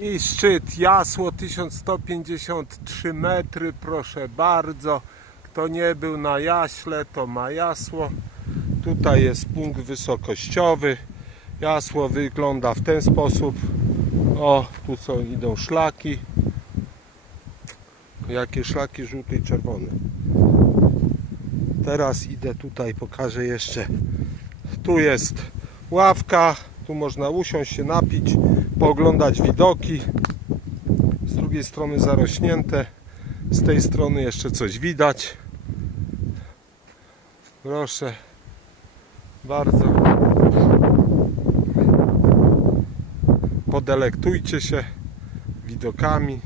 I szczyt Jasło 1153 metry, proszę bardzo. Kto nie był na Jaśle, to ma Jasło. Tutaj jest punkt wysokościowy. Jasło wygląda w ten sposób. O, tu są idą szlaki. Jakie szlaki żółty i czerwony. Teraz idę tutaj, pokażę jeszcze. Tu jest ławka, tu można usiąść się napić, pooglądać widoki. Z drugiej strony zarośnięte, z tej strony jeszcze coś widać. Proszę bardzo. Podelektujcie się widokami.